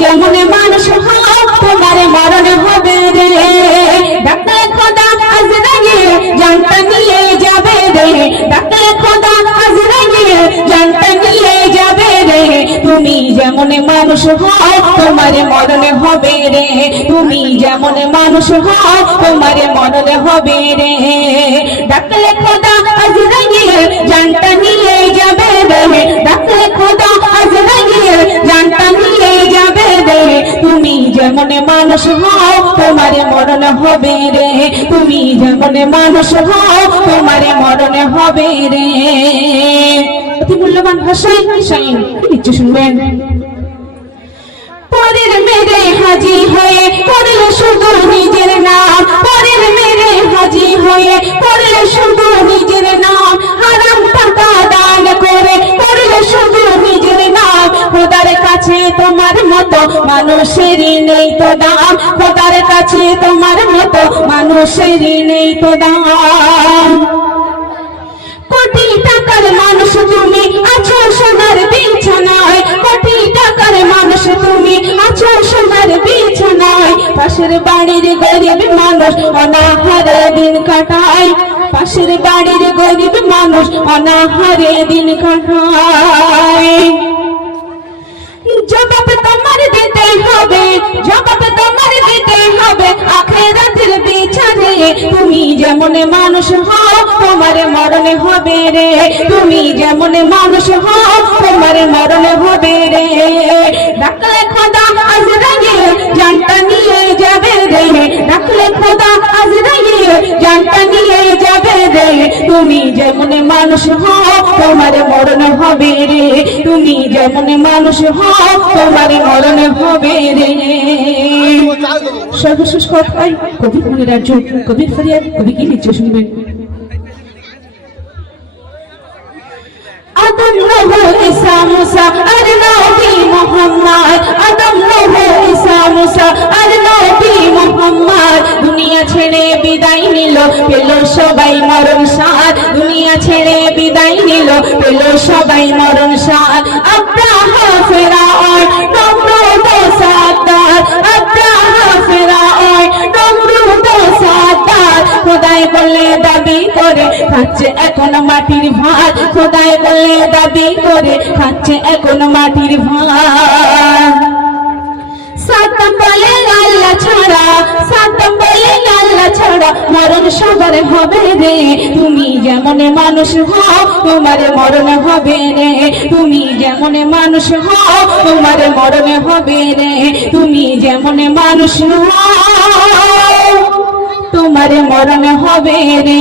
যেমন মানুষ হও তোমার মরণ হবে রে। ডাক্তার খোদা আজরাইল জানটা নিয়ে যাবে রে। ডাক্তার খোদা আজরাইল জানটা নিয়ে যাবে রে। তুমি যেমন মানুষ হও তোমার মরণ হবে রে। তুমি যেমন মানুষ হও তোমার মরণ হবে রে। ডাক্তার খোদা আজরাইল জানটা নিয়ে যাবে রে। ডাক্তার খোদা আজরাইল জানটা নিয়ে যাবে রে। তুমি যেমন মানুষ হও তোমার মরণ হবে রে। তুমি যেমন মানুষ হও তোমার মরণ হবে রে। অতি মূল্যবান ভাষায় শাইন নিশ্চয় শুনবেন। পরের মেরে হাজি হয়ে করল শুধু নিজের নাম। পরের মেরে হাজি হয়ে করল শুধু নিজের নাম। হারাম টাকা দান করে করল শুধু নিজের নাম। খোদার কাছে তোমার মতো মানুষেরই নেই তো দাম। খোদার কাছে তোমার মতো মানুষেরই নেই তো দাম। কোটি টাকার মানুষ তুমি আছো সোনার বিছানায়। কোটি টাকার মানুষ তুমি আছো সোনার বিছানায়। পাশের বাড়ির গরিব মানুষ অনাহারে দিন কাটায়। পাশের বাড়ির গরিব মানুষ অনাহারে দিন কাটায়। জবাব তোমার দিতে হবে, জবাব তোমার দিতে হবে আখিরাতের বিচারে। তুমি যেমন মানুষ হও তোমার মরণ হবে রে। তুমি যেমন মানুষ হও তোমার মরণ হবে রে। ডাকলে খোদা আজরাইল জানটা নিয়ে যাবে রে। ডাকলে খোদা আজরাইল জানটা নিয়ে যাবে রে। তুমি যেমন মানুষ হও তোমার মরণ হবে রে। তুমি যেমন মানুষ হও তোমার মরণ হবে রে। সর্বশেষ কথায় কবি মনের রাজ্য কবির ফরিয়াদ কবি কি লিখছে শুনবেন। আদম নূহ ঈসা মুসা আর নবী মুহাম্মদ। আদম নূহ ঈসা মুসা আর নবী মুহাম্মদ। দুনিয়া ছেড়ে বিদায় নিল পেল সবাই মরণ সাথ। দুনিয়া ছেড়ে বিদায় নিল পেল সবাই মরণ সাথ। আব্রাহা ফেরাউন নমরুদ সাদ্দাত। আব্রাহা ফেরাউন নমরুদ সাদ্দাত। খোদাই বলে দাবি করে খাচ্ছে এখন মাটির ভাত। খোদাই বলে দাবি করে খাচ্ছে এখন মাটির ভাত। সাতম বলে আল্লাহ ছাড়া, সাতম বলে আল্লাহ ছাড়া মরণ সবার হবে রে। তুমি যেমন মানুষ হও তোমার মরণ হবে রে। তুমি যেমন মানুষ হও তোমার মরণ হবে রে। তুমি যেমন মানুষ হও তোমার মরণ হবে রে।